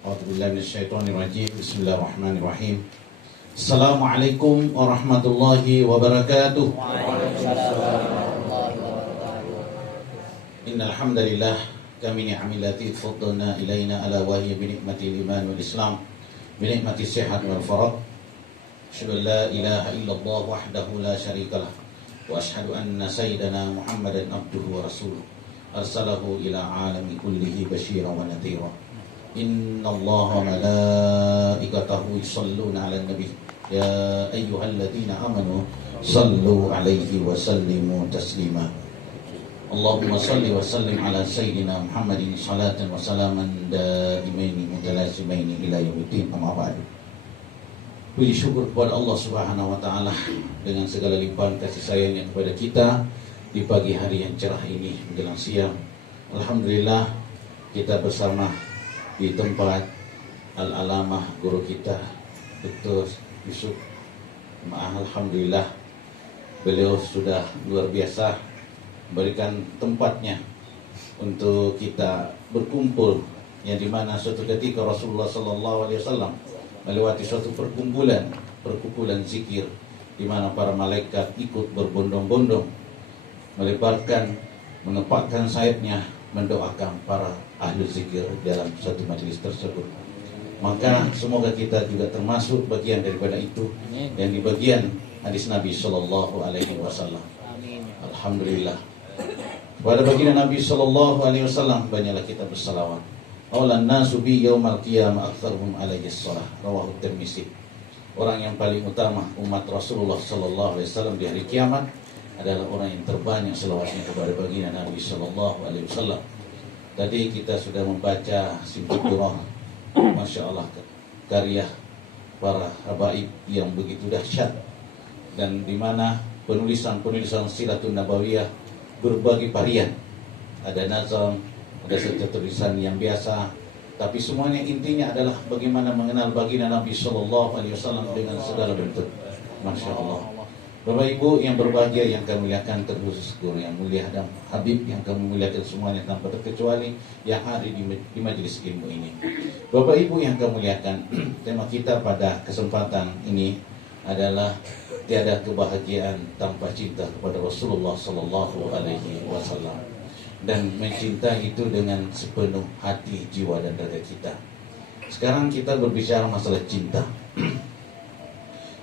A'udzubillahi minasyaitonirrajim. Bismillahirrahmanirrahim. Assalamualaikum warahmatullahi wabarakatuh. Innal hamdalillah kami ni'amillati faddalna ilaina ala wa hiya bi ni'matil iman wal islam bi ni'matis sihat wal farag. Asyhadu an la ilaha illallah wahdahu la syarikalah wa asyhadu anna sayyidana Muhammadan abduhu wa rasuluh arsalahu ila alami kullihi basyiran wa nadhira. Innallaha wa malaikatahu yusholluna 'alan nabi ya ayyuhalladzina amanu shallu 'alaihi wa sallimu taslima. Allahumma shalli wa sallim ala sayyidina Muhammadin salatan wa salaman daimaini mutalazimaini ila yaumiddin. Amma ba'du. Puji syukur kepada Allah Subhanahu wa taala dengan segala limpahan kasih sayangnya kepada kita di pagi hari yang cerah ini menjelang siang. Alhamdulillah kita bersama di tempat Al-Alamah guru kita Dr. Yusuf. Alhamdulillah beliau sudah luar biasa memberikan tempatnya untuk kita berkumpul, yang dimana suatu ketika Rasulullah SAW melewati suatu perkumpulan zikir, di mana para malaikat ikut berbondong-bondong menempatkan sayapnya mendoakan para ahli zikir dalam suatu majelis tersebut. Maka semoga kita juga termasuk bagian daripada itu, yang di bagian hadis Nabi Sallallahu Alaihi Wasallam. Alhamdulillah. Kepada baginda Nabi Sallallahu Alaihi Wasallam banyaklah kita bersalawat. Aulan nasu bi yaumal qiyamah aktsaruhum alaihi shalah. Rawahu Tirmizi. Orang yang paling utama umat Rasulullah Sallallahu Alaihi Wasallam di hari kiamat adalah orang yang terbanyak selawatnya kepada baginda Nabi Sallallahu Alaihi Wasallam. Tadi kita sudah membaca Simputurah, Masya Allah, karya para habaib yang begitu dahsyat, dan di mana penulisan Silatun Nabawiyah berbagai varian. Ada nazam, ada saja tulisan yang biasa, tapi semuanya intinya adalah bagaimana mengenal baginda Nabi Sallallahu Alaihi Wasallam dengan segala bentuk. Masya Allah. Bapak Ibu yang berbahagia yang kami muliakan, terkhusus guru yang mulia dan Habib yang kami muliakan semuanya tanpa terkecuali yang ada di majelis ilmu ini. Bapak Ibu yang kami muliakan, tema kita pada kesempatan ini adalah tiada kebahagiaan tanpa cinta kepada Rasulullah Sallallahu Alaihi Wasallam, dan mencintai itu dengan sepenuh hati, jiwa dan raga kita. Sekarang kita berbicara masalah cinta.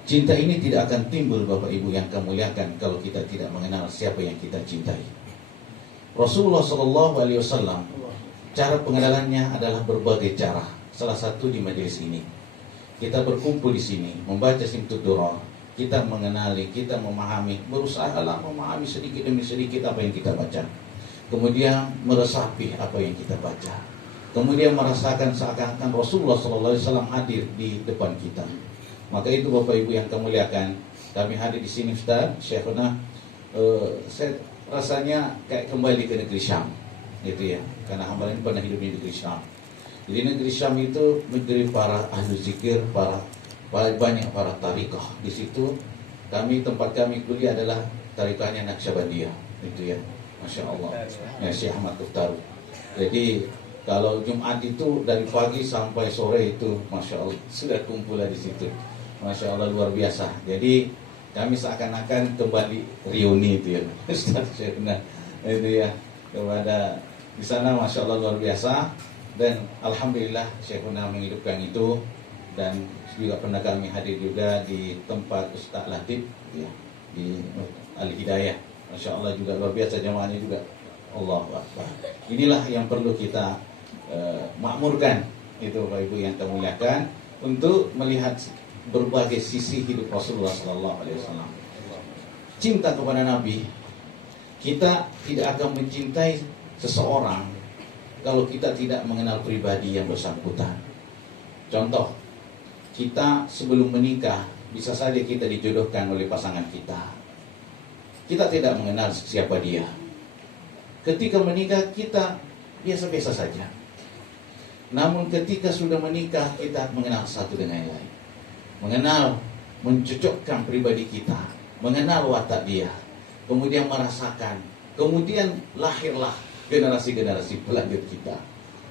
Cinta ini tidak akan timbul, Bapak Ibu yang kami muliakan, kalau kita tidak mengenal siapa yang kita cintai. Rasulullah Sallallahu Alaihi Wasallam, cara pengenalannya adalah berbagai cara. Salah satu di majelis ini, kita berkumpul di sini, membaca Simputurah, kita mengenali, kita memahami, berusahalah memahami sedikit demi sedikit apa yang kita baca. Kemudian meresapi apa yang kita baca. Kemudian merasakan seakan-akan Rasulullah Sallallahu Alaihi Wasallam hadir di depan kita. Maka itu Bapak Ibu yang kami muliakan, kami hadir di sini Ustaz, Syekhuna, saya rasanya kayak kembali ke negeri Syam, gitu ya, karena hamba ini pernah hidup di negeri Syam. Jadi negeri Syam itu negeri para ahli zikir, banyak para tarikah. Di situ tempat kami kuliah adalah tarikahnya Naqsyabandiyah, gitu ya, Masya Allah, ya, Syekh Ahmad Tuftaru. Jadi kalau Jumat itu dari pagi sampai sore itu, Masya Allah, sudah kumpul di situ. Masya Allah, luar biasa. Jadi kami seakan-akan kembali reuni itu ya, Ustaz Syekhuna, itu ya, kepada di sana, Masya Allah, luar biasa. Dan Alhamdulillah Syekhuna menghidupkan itu, dan juga pernah kami hadir juga di tempat Ustaz Latif ya, di Al-Hidayah. Masya Allah juga luar biasa jamaahnya juga. Allahu Akbar. Inilah yang perlu kita makmurkan, itu Bapak Ibu yang kita muliakan, untuk melihat berbagai sisi hidup Rasulullah Sallallahu Alaihi Wasallam. Cinta kepada Nabi, kita tidak akan mencintai seseorang kalau kita tidak mengenal pribadi yang bersangkutan. Contoh, kita sebelum menikah bisa saja kita dijodohkan oleh pasangan kita. Kita tidak mengenal siapa dia. Ketika menikah kita biasa-biasa saja. Namun ketika sudah menikah, kita mengenal satu dengan yang lain. Mengenal, mencocokkan pribadi kita, mengenal watak dia, kemudian merasakan, kemudian lahirlah generasi-generasi pelanjut kita.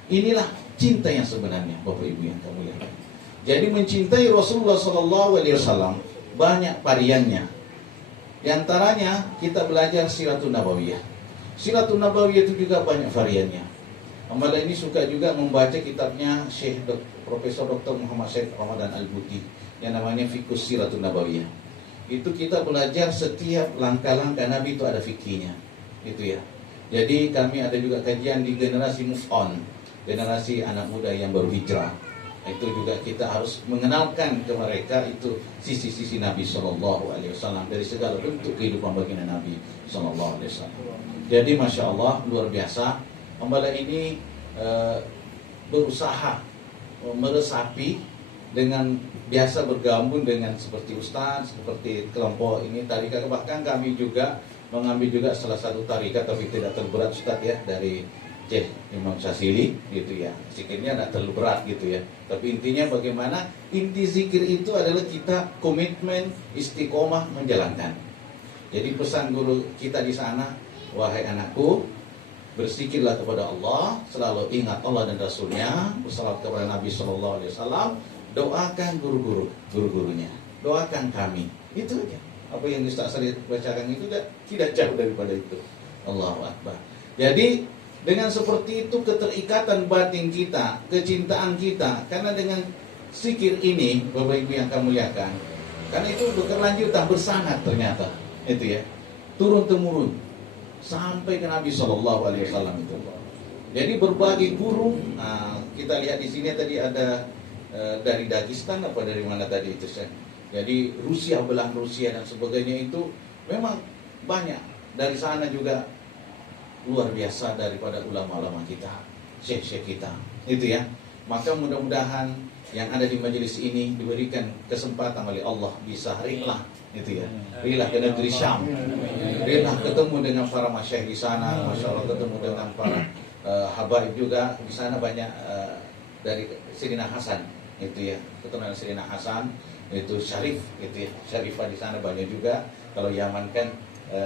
Inilah cinta yang sebenarnya, Bapak Ibu yang kami muliakan. Jadi mencintai Rasulullah SAW banyak variannya. Di antaranya kita belajar Siratun Nabawiyah. Siratun Nabawiyah itu juga banyak variannya. Hamba ini suka juga membaca kitabnya Syekh Profesor Dr. Muhammad Syekh Ramadan Al-Buti yang namanya Fiqhus Siratun Nabawiyah. Itu kita belajar setiap langkah-langkah Nabi itu ada fikihnya. Itu ya. Jadi kami ada juga kajian di generasi move on, generasi anak muda yang baru hijrah. Itu juga kita harus mengenalkan ke mereka itu sisi-sisi Nabi Shallallahu Alaihi Wasallam dari segala bentuk kehidupan baginda Nabi Shallallahu Alaihi Wasallam. Jadi masya Allah luar biasa. Hamba ini berusaha meresapi dengan biasa bergabung dengan seperti ustaz, seperti kelompok ini tarikat. Bahkan kami juga mengambil juga salah satu tarikat tapi tidak terberat ustaz ya dari Syekh Imam Syazili gitu ya. Zikirnya tidak terlalu berat gitu ya. Tapi intinya bagaimana inti zikir itu adalah kita komitmen istiqomah menjalankan. Jadi pesan guru kita di sana, wahai anakku, berzikirlah kepada Allah, selalu ingat Allah dan Rasulnya, bersalawat kepada Nabi Shallallahu Alaihi Wasallam, doakan guru-gurunya, doakan kami. Itu aja. Apa yang Ustaz Sari bacakan itu tidak jauh daripada itu. Allahu Akbar. Jadi dengan seperti itu keterikatan batin kita, kecintaan kita, karena dengan zikir ini, Bapak Ibu yang kami muliakan, karena itu berkelanjutan bersanad ternyata, itu ya, turun temurun sampai ke Nabi Shallallahu Alaihi Wasallam itu. Jadi berbagai guru, kita lihat di sini tadi ada dari Dagestan apa dari mana tadi itu saya. Jadi Rusia, belahan Rusia dan sebagainya itu memang banyak. Dari sana juga luar biasa daripada ulama-ulama kita, syekh-syekh kita, itu ya. Maka mudah-mudahan yang ada di majelis ini diberikan kesempatan oleh Allah bisa rihlah, itu ya. Rihlah ke negeri Syam, rihlah ketemu dengan para masyayikh di sana, masya Allah, ketemu dengan para habaib juga di sana banyak dari Sayyidina Hasan, itu ya, ketemu dengan Sayyidina Hasan, itu Syarif, itu ya, Syarifah di sana banyak juga. Kalau Yaman kan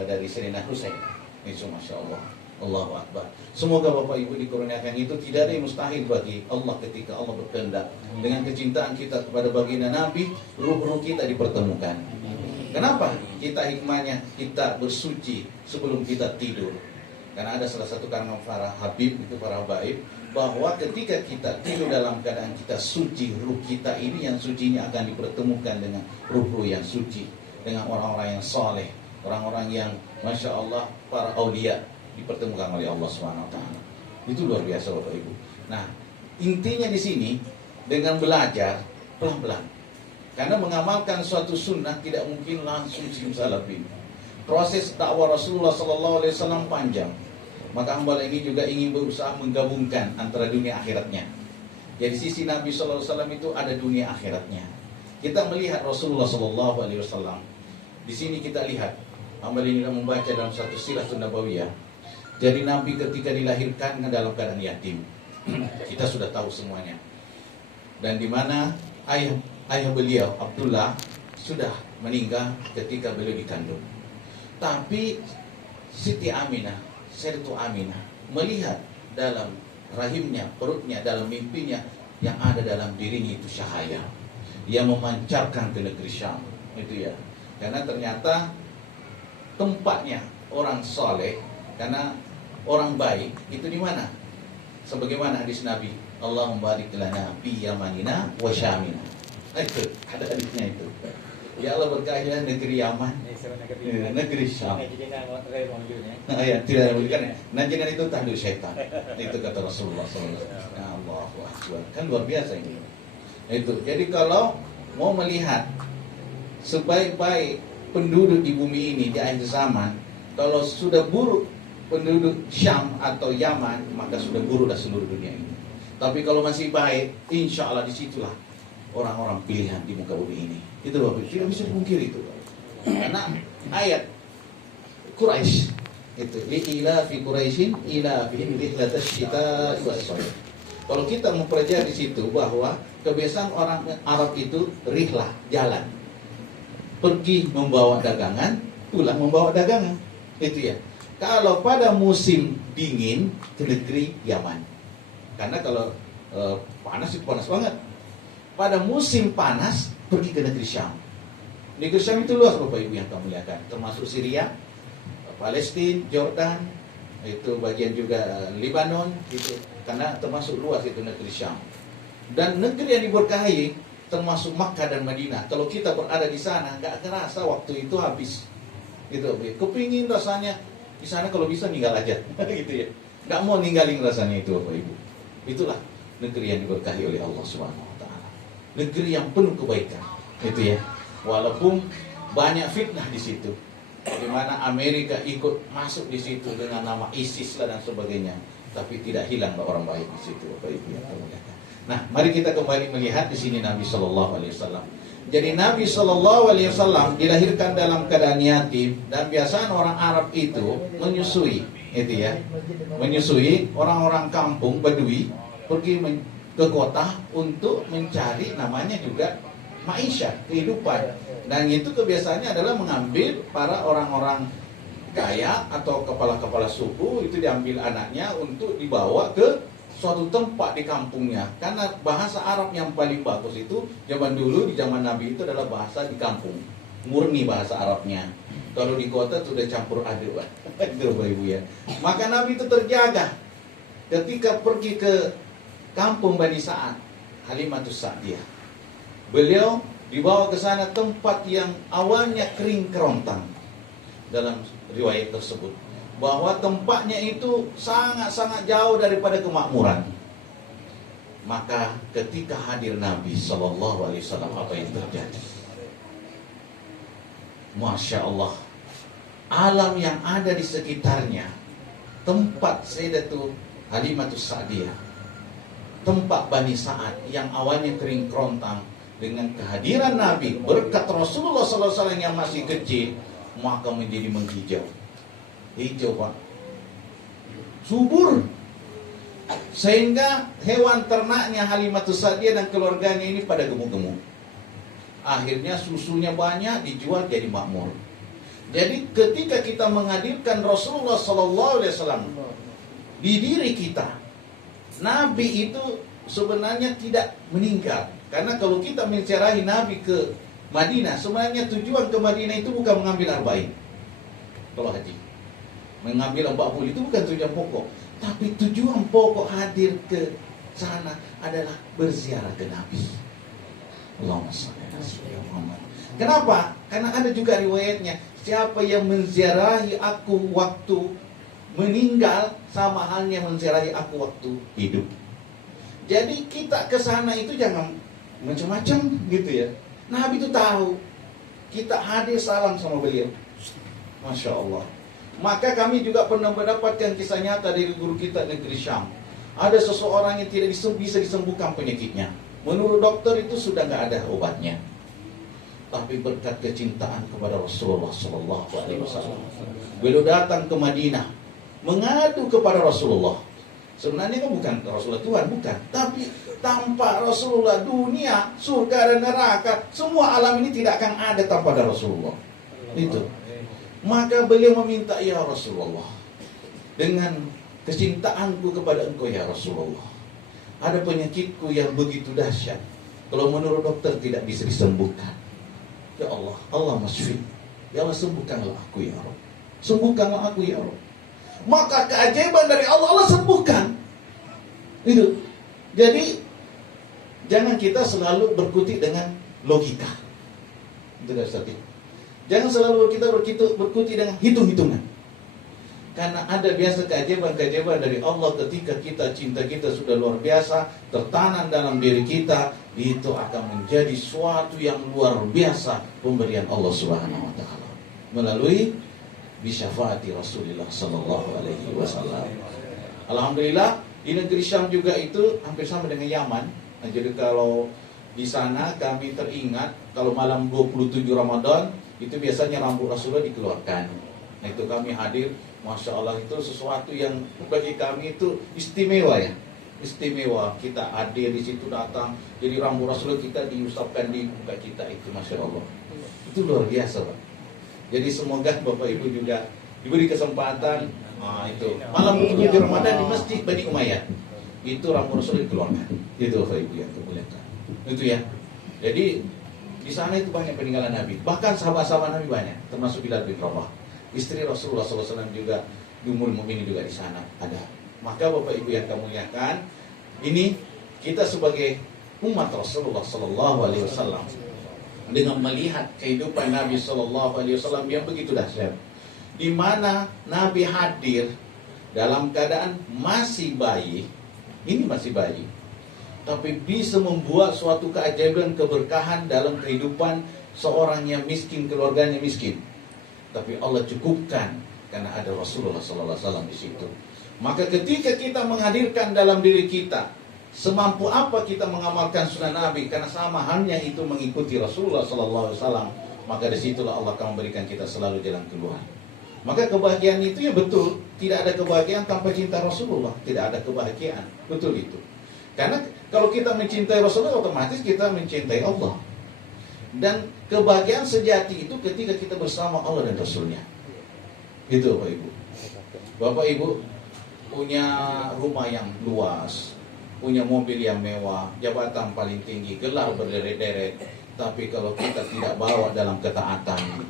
dari Sayyidina Husain, itu masya Allah. Allahu Akbar. Semoga Bapak Ibu dikurniakan itu. Tidak ada yang mustahil bagi Allah ketika Allah berkehendak. Dengan kecintaan kita kepada baginda Nabi, ruh-ruh kita dipertemukan. Kenapa? Kita hikmahnya kita bersuci sebelum kita tidur. Karena ada salah satu karangan para habib, itu para habaib, bahwa ketika kita tidur dalam keadaan kita suci, ruh kita ini yang sucinya akan dipertemukan dengan ruh-ruh yang suci, dengan orang-orang yang soleh, orang-orang yang masya Allah para aulia dipertemukan oleh Allah SWT. Itu luar biasa Bapak Ibu. Nah, intinya di sini dengan belajar pelan-pelan. Karena mengamalkan suatu sunnah tidak mungkin langsung simsalabim. Proses dakwah Rasulullah SAW panjang. Maka hamba ini juga ingin berusaha menggabungkan antara dunia akhiratnya. Jadi sisi Nabi SAW itu ada dunia akhiratnya. Kita melihat Rasulullah SAW. Di sini kita lihat hamba ini membaca dalam satu Siratun Nabawiyah. Jadi Nabi ketika dilahirkan dalam keadaan yatim. Kita sudah tahu semuanya. Dan di mana ayah beliau Abdullah sudah meninggal ketika beliau dikandung. Tapi Siti Aminah, Sayyidatu Aminah melihat dalam rahimnya, perutnya, dalam mimpinya yang ada dalam dirinya itu cahaya yang memancarkan ke negeri Syam. Itu ya. Karena ternyata tempatnya orang soleh, karena orang baik itu di mana? Sebagaimana hadis Nabi, Allahumma barik lana fi yamanina wa syamina. Itu ada hadisnya itu. Ya Allah berkahilah negeri Yaman, negeri Syam. Ya, tidak kan? Najinan itu tanduk syaitan. Itu kata Rasulullah SAW. Allahu Akbar. Kan luar biasa ini. Itu. Jadi kalau mau melihat sebaik-baik penduduk di bumi ini di akhir zaman, kalau sudah buruk penduduk Syam atau Yaman, maka sudah buruk dah seluruh dunia ini. Tapi kalau masih baik, insya Allah disitulah orang-orang pilihan di muka bumi ini. Itu Bapak, tidak bisa dipungkiri itu. Karena ayat Quraisy itu ila fi Quraisyin ila fi rihlatas syita was sayf. Kalau kita mempelajari di situ bahwa kebiasaan orang Arab itu rihlah, jalan. Pergi membawa dagangan, pulang membawa dagangan. Itu ya. Kalau pada musim dingin ke negeri Yaman. Karena kalau panas itu panas banget. Pada musim panas pergi ke negeri Syam. Negeri Syam itu luas Bapak Ibu yang kami muliakan, termasuk Syria, Palestina, Jordan, itu bagian juga Lebanon gitu. Karena termasuk luas itu negeri Syam. Dan negeri yang diberkahi termasuk Makkah dan Madinah. Kalau kita berada di sana nggak terasa waktu itu habis. Gitu, kepingin rasanya di sana kalau bisa tinggal aja, gitu ya. Nggak mau ninggalin rasanya itu Bapak Ibu. Itulah negeri yang diberkahi oleh Allah Subhanahu Wa Taala. Negeri yang penuh kebaikan, gitu ya. Walaupun banyak fitnah di situ, di mana Amerika ikut masuk di situ dengan nama ISIS lah dan sebagainya, tapi tidak hilang orang baik di situ Bapak Ibu yang termuliakan. Nah, mari kita kembali melihat di sini Nabi Shallallahu Alaihi Wasallam. Jadi Nabi Shallallahu Alaihi Wasallam dilahirkan dalam keadaan yatim, dan biasanya orang Arab itu menyusui, itu ya, menyusui orang-orang kampung Badui pergi ke kota untuk mencari namanya juga maisha, kehidupan. Dan itu kebiasaannya adalah mengambil para orang-orang kaya atau kepala-kepala suku, itu diambil anaknya untuk dibawa ke suatu tempat di kampungnya. Karena bahasa Arab yang paling bagus itu zaman dulu, di zaman Nabi itu adalah bahasa di kampung, murni bahasa Arabnya. Kalau di kota itu udah campur aduk, itu Bapak Ibu ya. Maka Nabi itu terjaga ketika pergi ke kampung Bani Sa'ad, Halimatus Sa'diyah. Beliau dibawa ke sana tempat yang awalnya kering kerontang. Dalam riwayat tersebut bahwa tempatnya itu sangat-sangat jauh daripada kemakmuran. Maka ketika hadir Nabi Sallallahu Alaihi Wasallam, apa yang terjadi? Masya Allah, alam yang ada di sekitarnya, tempat Sayyidatul Halimatus Sa'diyah, tempat Bani Sa'ad yang awalnya kering kerontang, dengan kehadiran Nabi berkat Rasulullah SAW yang masih kecil, maka menjadi menghijau. Hijau Pak, subur, sehingga hewan ternaknya Halimatus Sa'diyah dan keluarganya ini pada gemuk-gemuk. Akhirnya susunya banyak, dijual jadi makmur. Jadi ketika kita menghadirkan Rasulullah SAW di diri kita, Nabi itu sebenarnya tidak meninggal. Karena kalau kita mencerahi Nabi ke Madinah, sebenarnya tujuan ke Madinah itu bukan mengambil arba'in. Kalau haji, mengambil 40 itu bukan tujuan pokok. Tapi tujuan pokok hadir ke sana adalah berziarah ke Nabi. Allahumma shalli ala sayyidina Muhammad. Kenapa? Karena ada juga riwayatnya, siapa yang menziarahi aku waktu meninggal sama halnya menziarahi aku waktu hidup. Jadi kita ke sana itu jangan macam-macam gitu ya. Nabi itu tahu kita hadir salam sama beliau. Masya Allah. Maka kami juga pernah mendapatkan kisah nyata dari guru kita negeri Syam. Ada seseorang yang tidak bisa disembuhkan penyakitnya. Menurut dokter itu sudah nggak ada obatnya. Tapi berkat kecintaan kepada Rasulullah Sallallahu Alaihi Wasallam, beliau datang ke Madinah mengadu kepada Rasulullah. Sebenarnya kan bukan Rasulullah Tuhan, bukan. Tapi tanpa Rasulullah, dunia, surga dan neraka, semua alam ini tidak akan ada tanpa ada Rasulullah. Itu. Maka beliau meminta, ya Rasulullah, dengan kecintaanku kepada engkau ya Rasulullah, ada penyakitku yang begitu dahsyat, kalau menurut dokter tidak bisa disembuhkan. Ya Allah, Allah masfi, ya Allah sembuhkanlah aku ya Rabb, sembuhkanlah aku ya Rabb. Maka keajaiban dari Allah, Allah sembuhkan. Itu. Jadi jangan kita selalu berkutik dengan logika. Itu dari tadi. Jangan selalu kita berkutik dengan hitung-hitungan. Karena ada biasa keajaiban-keajaiban dari Allah ketika cinta kita sudah luar biasa, tertanam dalam diri kita, itu akan menjadi suatu yang luar biasa pemberian Allah Subhanahu wa taala melalui bisyafaati Rasulullah sallallahu alaihi wasallam. Alhamdulillah di negeri Syam juga itu hampir sama dengan Yaman. Nah, jadi kalau di sana kami teringat kalau malam 27 Ramadan itu biasanya rambut Rasulullah dikeluarkan. Nah, itu kami hadir, Masya Allah, itu sesuatu yang bagi kami itu istimewa ya. Istimewa, kita hadir di situ, datang, jadi rambut Rasulullah kita diusapkan di muka kita, itu Masya Allah. Itu luar biasa Pak. Jadi semoga Bapak Ibu juga diberi kesempatan. Nah, itu malam 27 Ramadan di Masjid Bani Umayyah. itu rambut Rasul dikeluarkan. Itu Bapak Ibu yang kemuliaan. Itu ya. Jadi di sana itu banyak peninggalan Nabi. Bahkan sahabat-sahabat Nabi banyak, termasuk Bilal bin Rabah. Istri Rasulullah SAW juga, Ummul Mukminin juga di sana ada. Maka Bapak Ibu yang kami muliakan, ini kita sebagai umat Rasulullah SAW dengan melihat kehidupan Nabi SAW yang begitu dahsyat, di mana Nabi hadir dalam keadaan masih bayi, ini masih bayi, tapi bisa membuat suatu keajaiban keberkahan dalam kehidupan seorang yang miskin, keluarganya miskin. Tapi Allah cukupkan karena ada Rasulullah SAW di situ. Maka ketika kita menghadirkan dalam diri kita, semampu apa kita mengamalkan sunnah Nabi, karena sama halnya itu mengikuti Rasulullah SAW, maka disitulah Allah akan memberikan kita selalu jalan keluar. Maka kebahagiaan itu ya betul, tidak ada kebahagiaan tanpa cinta Rasulullah, tidak ada kebahagiaan, betul itu. Karena kalau kita mencintai Rasulullah, otomatis kita mencintai Allah. Dan kebahagiaan sejati itu ketika kita bersama Allah dan Rasulnya. Itu Bapak Ibu. Bapak Ibu punya rumah yang luas, punya mobil yang mewah, jabatan paling tinggi, gelar berderet-deret, tapi kalau kita tidak bawa dalam ketaatan,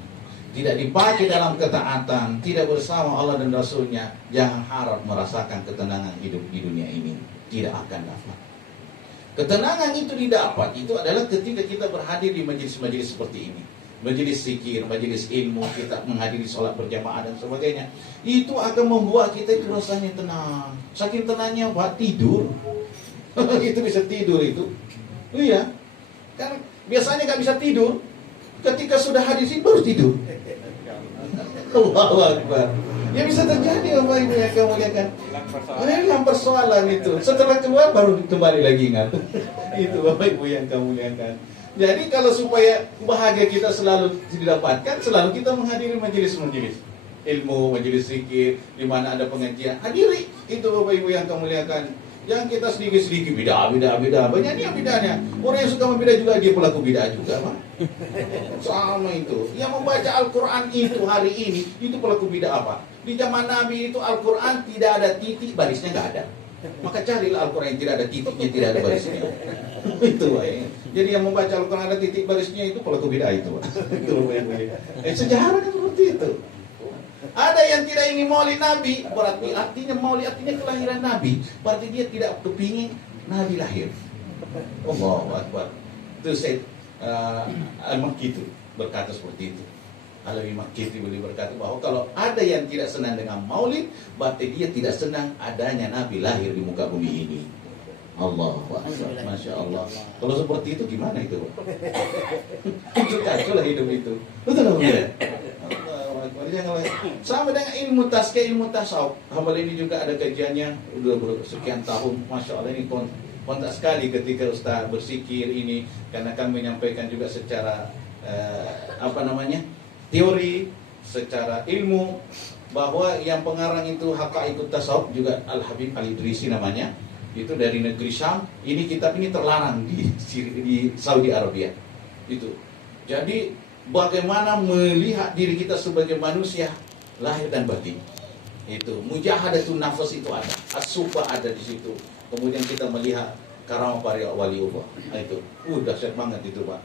tidak dipakai dalam ketaatan, tidak bersama Allah dan Rasulnya, jangan harap merasakan ketenangan hidup di dunia ini. Tidak akan dapat. Ketenangan itu didapat, itu adalah ketika kita berhadir di majelis-majelis seperti ini. Majelis zikir, majelis ilmu, kita menghadiri sholat berjamaah dan sebagainya. Itu akan membuat kita itu rasanya tenang. Saking tenangnya buat tidur. Itu bisa tidur itu. Iya. Kan biasanya gak bisa tidur. Ketika sudah hadis itu baru tidur. Allahu Akbar. Ya bisa terjadi Bapak Ibu yang kamu lihat kan. Hilang persoalan itu. Setelah keluar baru kembali lagi ingat. Itu Bapak Ibu yang kamu lihat kan. Jadi kalau supaya bahagia kita selalu didapatkan, selalu kita menghadiri majelis-majelis ilmu, majelis zikir, di mana ada pengajian. Hadiri itu Bapak Ibu yang kamu lihat kan. Jangan kita sedikit-sedikit bidah. Banyak nih yang bidahnya. Orang yang suka membidah juga dia pelaku bidah juga, Pak. Sama itu. Yang membaca Al-Quran itu hari ini, itu pelaku bidah apa? Di zaman Nabi itu Al-Quran tidak ada titik, barisnya nggak ada. Maka carilah Al-Quran yang tidak ada titiknya, tidak ada barisnya. Itu Pak. Jadi yang membaca Al-Quran ada titik barisnya itu pelaku bidah itu, Pak. Itu Pak. Sejarah kan seperti itu. Ada yang tidak ingin maulid Nabi, berarti artinya maulid artinya kelahiran Nabi, berarti dia tidak kepingin Nabi lahir. Allahu Akbar. Itu Said Al-Makki itu berkata seperti itu. Al-Makki itu boleh berkata bahwa kalau ada yang tidak senang dengan maulid, berarti dia tidak senang adanya Nabi lahir di muka bumi ini. Allahu Akbar. Masya Allah. Kalau seperti itu gimana itu? Itu kacau lah hidup itu. Betul ya? Sama dengan ilmu tazkiyah, ilmu tasawuf. Hamba ini juga ada kajiannya udah sekian tahun. Masya Allah ini kontak sekali ketika Ustaz bersikir ini, karena kami menyampaikan juga secara teori, secara ilmu, bahwa yang pengarang itu Haqaiqut Tasawuf juga Al-Habib Al-Idrisi namanya. Itu dari negeri Syam. Ini kitab ini terlarang di Saudi Arabia. Itu. Jadi bagaimana melihat diri kita sebagai manusia lahir dan batin. Itu mujahadatun nafas itu ada, as-sufa ada di situ. Kemudian kita melihat karamah para waliullah. Itu dahsyat banget itu, Pak.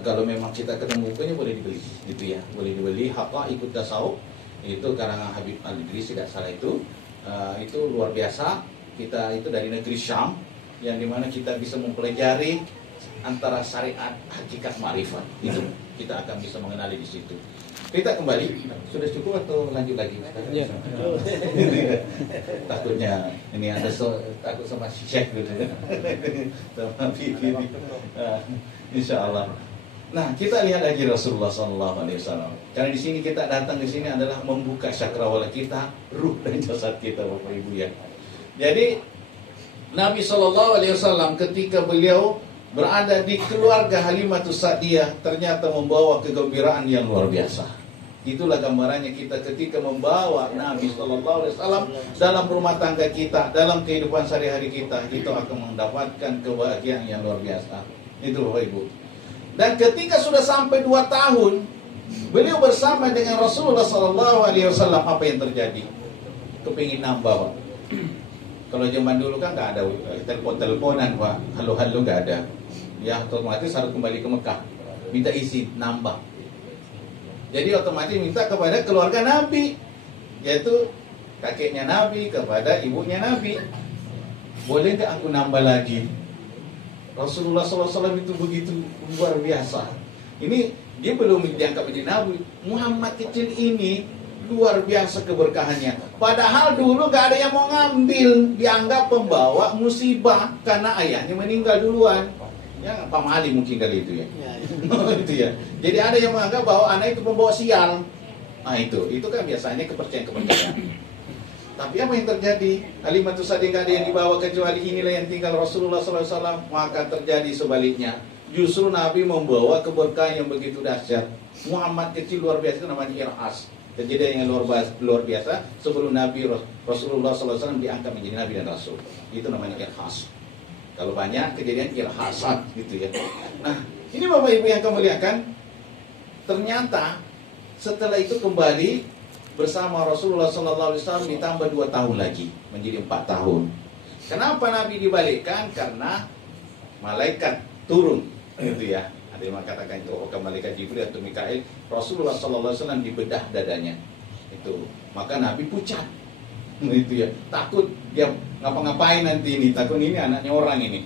Kalau memang kita ketemu bukunya boleh dibeli gitu ya. Boleh dibeli Haqaiqut Tasawuf. Itu karangan Habib Al-Idrisi tidak salah itu. Itu luar biasa. Kita itu dari negeri Syam, yang dimana kita bisa mempelajari antara syariat, hakikat, ma'rifat. Itu kita akan bisa mengenali di situ. Kita kembali, sudah cukup atau lanjut lagi? Ya. Takutnya ini ada takut sama Syekh gitu ya. Sama Bibi. Insya Allah. Nah, kita lihat lagi Rasulullah SAW. Karena di sini kita datang di sini adalah membuka cakrawala kita, ruh dan jasad kita, Bapak Ibu ya. Jadi Nabi SAW ketika beliau berada di keluarga Halimatus Sa'diyah ternyata membawa kegembiraan yang luar biasa. Itulah gambarannya kita ketika membawa Nabi SAW dalam rumah tangga kita, dalam kehidupan sehari-hari kita, itu akan mendapatkan kebahagiaan yang luar biasa. Itu Bapak Ibu. Dan ketika sudah sampai 2 tahun beliau bersama dengan Rasulullah SAW, apa yang terjadi? Kepingin nambah, Pak. Kalau zaman dulu kan nggak ada telepon-teleponan, Pak. Halo-halo nggak ada. Ya otomatis harus kembali ke Mekah, minta izin nambah. Jadi otomatis minta kepada keluarga Nabi, yaitu kakeknya Nabi kepada ibunya Nabi. Boleh nggak aku nambah lagi? Rasulullah SAW itu begitu luar biasa. Ini dia belum diangkat menjadi Nabi. Muhammad kecil ini luar biasa keberkahannya. Padahal dulu gak ada yang mau ngambil, dianggap pembawa musibah karena ayahnya meninggal duluan. Ya, Pak Mali mungkin kali itu ya. Itu ya. Jadi ada yang menganggap bahwa anak itu pembawa sial. Nah itu kan biasanya kepercayaan. Tapi apa yang terjadi? Kalimatus sadi gak ada yang dibawa kecuali inilah yang tinggal Rasulullah SAW. Maka terjadi sebaliknya. Justru Nabi membawa keberkahan yang begitu dahsyat. Muhammad kecil luar biasa namanya Irhas. Kejadian yang luar biasa sebelum Nabi Rasulullah SAW diangkat menjadi Nabi dan Rasul. Itu namanya Irhas. Kalau banyak kejadian irhasat gitu ya. Nah, ini Bapak Ibu yang kami muliakan, ternyata setelah itu kembali bersama Rasulullah SAW ditambah 2 tahun lagi menjadi 4 tahun. Kenapa Nabi dibalikkan? Karena malaikat turun, gitu ya. Ada yang mengatakan itu malaikat Jibril atau Mikail. Rasulullah SAW dibedah dadanya, itu maka Nabi pucat, itu ya. Takut dia ngapa-ngapain nanti ini. Takut ini anaknya orang ini,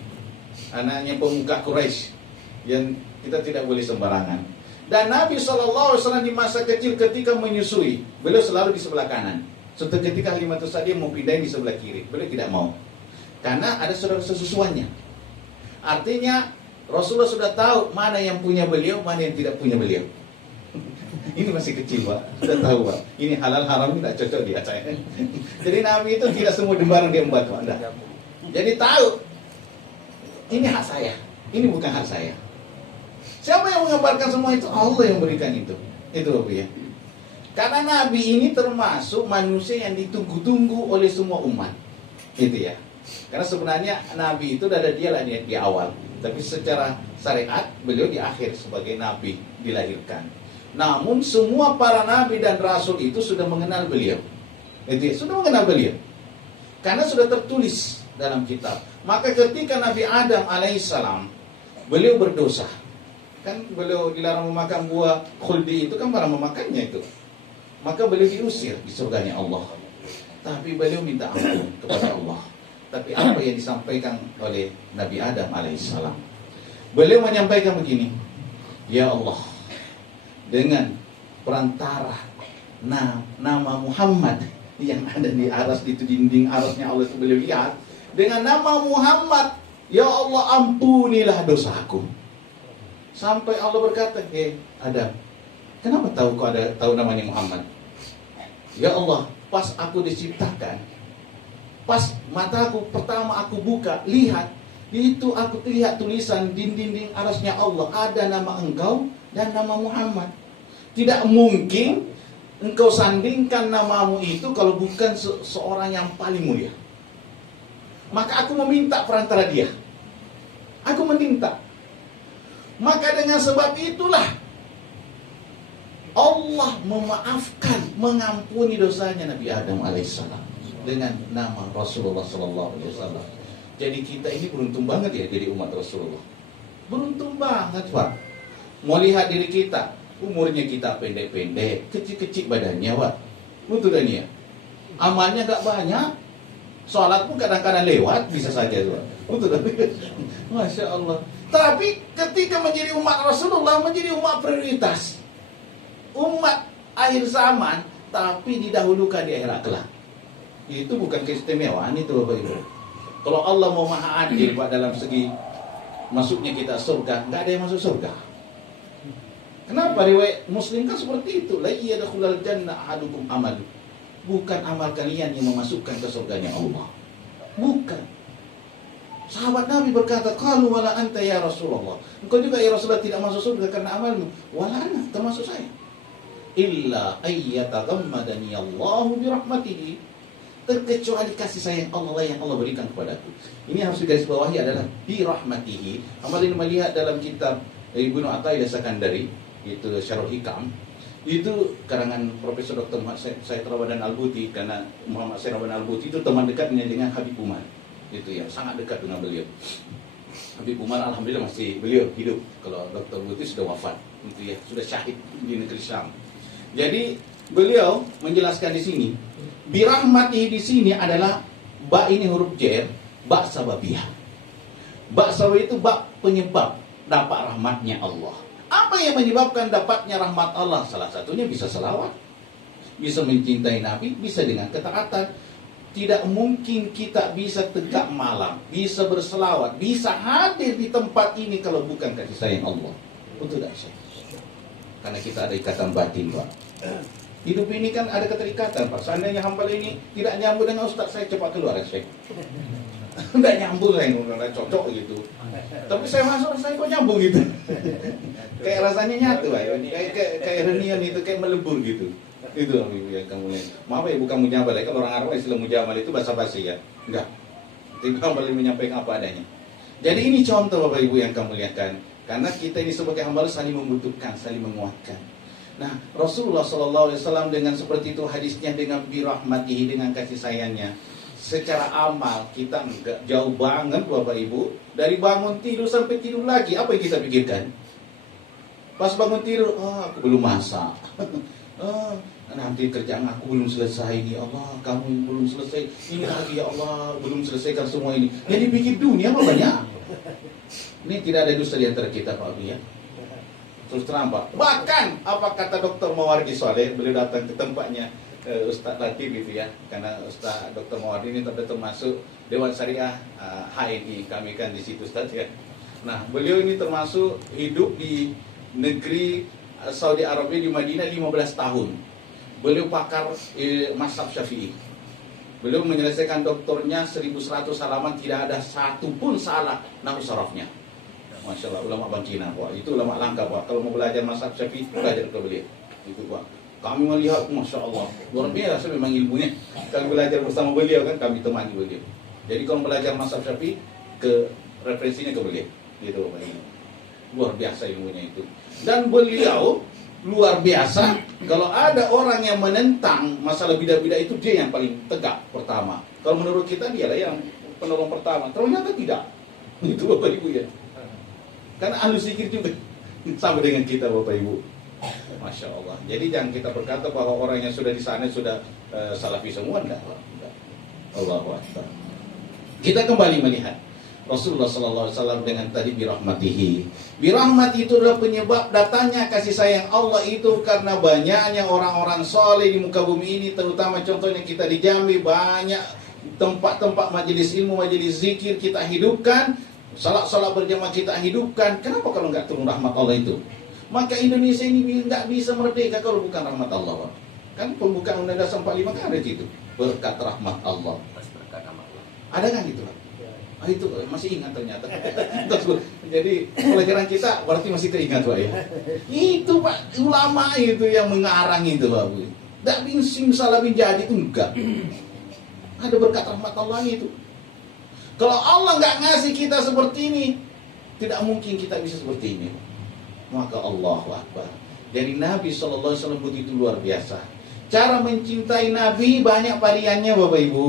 anaknya pemuka Quraisy yang kita tidak boleh sembarangan. Dan Nabi SAW di masa kecil ketika menyusui, beliau selalu di sebelah kanan. Suatu ketika Halimatus Sa'diyah mau pindahin di sebelah kiri, beliau tidak mau. Karena ada saudara sesusuannya. Artinya Rasulullah sudah tahu mana yang punya beliau, mana yang tidak punya beliau. Ini masih kecil, Pak. Sudah tahu, Pak. Ini halal haram tidak cocok dia saya. Jadi Nabi itu tidak semua barang dia membuat, Pak. Enggak. Jadi tahu ini hak saya, ini bukan hak saya. Siapa yang mengabarkan semua itu? Allah yang berikan itu. Itu Bapak ya. Karena Nabi ini termasuk manusia yang ditunggu-tunggu oleh semua umat. Itu ya. Karena sebenarnya Nabi itu ada dia lah di awal. Tapi secara syariat beliau di akhir sebagai Nabi dilahirkan. Namun semua para Nabi dan Rasul itu sudah mengenal beliau. Itu ya. Sudah mengenal beliau. Karena sudah tertulis dalam kitab. Maka ketika Nabi Adam alaihissalam beliau berdosa. Kan beliau dilarang memakan buah khuldi itu kan barang memakannya itu. Maka beliau diusir di surganya Allah. Tapi beliau minta ampun kepada Allah. Tapi apa yang disampaikan oleh Nabi Adam alaihissalam? Beliau menyampaikan begini. Ya Allah, dengan perantara nama Muhammad yang ada di aras itu, dinding arasnya Allah itu beliau lihat. Dengan nama Muhammad, ya Allah ampunilah dosaku. Sampai Allah berkata, Adam, kenapa tahu namanya Muhammad? Ya Allah, pas aku diciptakan, pas mataku pertama aku buka, lihat, itu aku lihat tulisan dinding arasnya Allah, ada nama engkau dan nama Muhammad. Tidak mungkin engkau sandingkan namamu itu kalau bukan seorang yang paling mulia. Maka aku meminta perantara dia. Aku meminta. Maka dengan sebab itulah Allah memaafkan, mengampuni dosanya Nabi Adam alaihissalam dengan nama Rasulullah sallallahu alaihi wasallam. Jadi kita ini beruntung banget ya jadi umat Rasulullah. Beruntung banget, Pak. Mau lihat diri kita, umurnya kita pendek-pendek, kecil-kecil badannya, Pak. Betul kan ya? Amalnya gak banyak. Sholat pun kadang-kadang lewat, bisa saja, Pak. Betul kan? Masya Allah. Tapi ketika menjadi umat Rasulullah, menjadi umat prioritas, umat akhir zaman, tapi didahulukan di akhirat kelak. Itu bukan keistimewaan itu Bapak Ibu. Kalau Allah mau maha adil Pak dalam segi masuknya kita surga, nggak ada yang masuk surga. Kenapa riwayat Muslim kan seperti itu? La yadkhulul jannah ahadukum amalu. Bukan amal kalian yang memasukkan ke surganya Allah. Bukan. Sahabat Nabi berkata, "Qalu wala anta ya Rasulullah." Engkau juga ya Rasulullah tidak masuk surga karena amalmu. Wala ana, termasuk saya. Illa ayyatagammadani Allahu bi rahmatihi. Terkecuali kasih sayang Allah yang Allah berikan kepadaku. Ini harus digarisbawahi adalah bi rahmatihi. Amal ini melihat dalam kitab Ibnu Athaillah Sakandari, itu Syarh Hikam. Itu karangan Profesor Dr. Muhammad Said Ramadan Al-Buti, karena Muhammad Said Ramadan Al-Buti itu teman dekatnya dengan Habib Umar. Itu yang sangat dekat dengan beliau. Habib Umar alhamdulillah masih beliau hidup. Kalau Dr. Buti sudah wafat, itu ya, sudah syahid di negeri Syam. Jadi beliau menjelaskan di sini, birahmati di sini adalah ba ini huruf jar, ba sababiyah. Ba sabab itu ba penyebab dapat rahmatnya Allah. Apa yang menyebabkan dapatnya rahmat Allah? Salah satunya bisa selawat, bisa mencintai Nabi, bisa dengan ketaatan. Tidak mungkin kita bisa tegak malam, bisa berselawat, bisa hadir di tempat ini kalau bukan kasih sayang Allah. Betul tidak, Syekh? Karena kita ada ikatan batin, Pak. Hidup ini kan ada keterikatan, Pak. Seandainya hamba ini tidak nyambung dengan Ustaz, saya cepat keluar, Syekh. Tidak nyambung, saya nggak cocok gitu. Tapi saya masuk, saya kok nyambung gitu. Kayak rasanya nyatu, Pak. Kayak renian itu, kayak melebur gitu. Itu yang kamu lihat. Maaf ya, bukan mujamal. Kalau orang Arab istilah mujamal itu basa-basi ya. Enggak. Tidak boleh menyampaikan apa adanya. Jadi ini contoh Bapak Ibu yang kamu lihatkan. Karena kita ini sebagai hamba saling membutuhkan, saling menguatkan. Nah, Rasulullah SAW dengan seperti itu hadisnya, dengan birahmatihi, dengan kasih sayangnya. Secara amal kita enggak jauh banget Bapak Ibu. Dari bangun tidur sampai tidur lagi, apa yang kita pikirkan? Pas bangun tidur, aku belum masak. Nanti kerjaan aku belum selesai nih, Allah, kamu belum selesai. Ini lagi ya Allah, belum selesaikan semua ini. Jadi pikir dunia apa banyak? Ini tidak ada dusta di antara kita Pak ya. Terus terang Pak. Bahkan apa kata Dr. Mawardi Soleh, beliau datang ke tempatnya Ustadz Latif gitu ya. Karena Ustadz Dr. Mawardi ini termasuk Dewan Syariah HNI, kami kan di situ Ustadz ya. Nah, beliau ini termasuk hidup di negeri Saudi Arabia di Madinah 15 tahun. Beliau pakar mazhab Syafi'i. Beliau menyelesaikan doktornya 1100 halaman, tidak ada satu pun salah nahwu sarafnya. Masya Allah, ulama Bangkina Pak. Itu ulama langka Pak. Kalau mau belajar mazhab Syafi'i, belajar ke beliau. Itu Pak. Kami melihat, Masya Allah, luar biasa memang ilmunya. Kami belajar bersama beliau kan, kami temani beliau. Jadi kalau belajar mazhab Syafi'i, ke referensinya ke beliau. Gitu Pak. Luar biasa ilmunya itu. Dan beliau luar biasa. Kalau ada orang yang menentang masalah bidah-bidah itu, dia yang paling tegak pertama. Kalau menurut kita dialah yang penolong pertama. Ternyata tidak. Itu Bapak Ibu ya. Karena ahli zikir juga sama dengan kita Bapak Ibu. Masya Allah. Jadi jangan kita berkata bahwa orang yang sudah di sana sudah salafi semua. Enggak. Allahu Akbar. Kita kembali melihat Rasulullah SAW dengan tadi birahmatihi. Birahmati itu adalah penyebab datangnya kasih sayang Allah itu karena banyaknya orang-orang soleh di muka bumi ini. Terutama contohnya kita di Jambi, banyak tempat-tempat majelis ilmu, majelis zikir kita hidupkan. Salat-salat berjamaah kita hidupkan. Kenapa kalau nggak turun rahmat Allah itu? Maka Indonesia ini nggak bisa merdeka kalau bukan rahmat Allah. Kan pembukaan Undang-Undang 45 kan ada itu. Berkat rahmat Allah. Ada kan itu? Itu masih ingat ternyata. Jadi pelajaran kita berarti masih keingat Pak ya. Itu Pak ulama itu yang mengarang itu Pak. Tidak bisa lebih jadi itu enggak. Ada berkat rahmat Allah itu. Kalau Allah nggak ngasih kita seperti ini, tidak mungkin kita bisa seperti ini. Maka Allahu Akbar. Jadi Nabi SAW begitu luar biasa. Cara mencintai Nabi banyak variannya Bapak Ibu.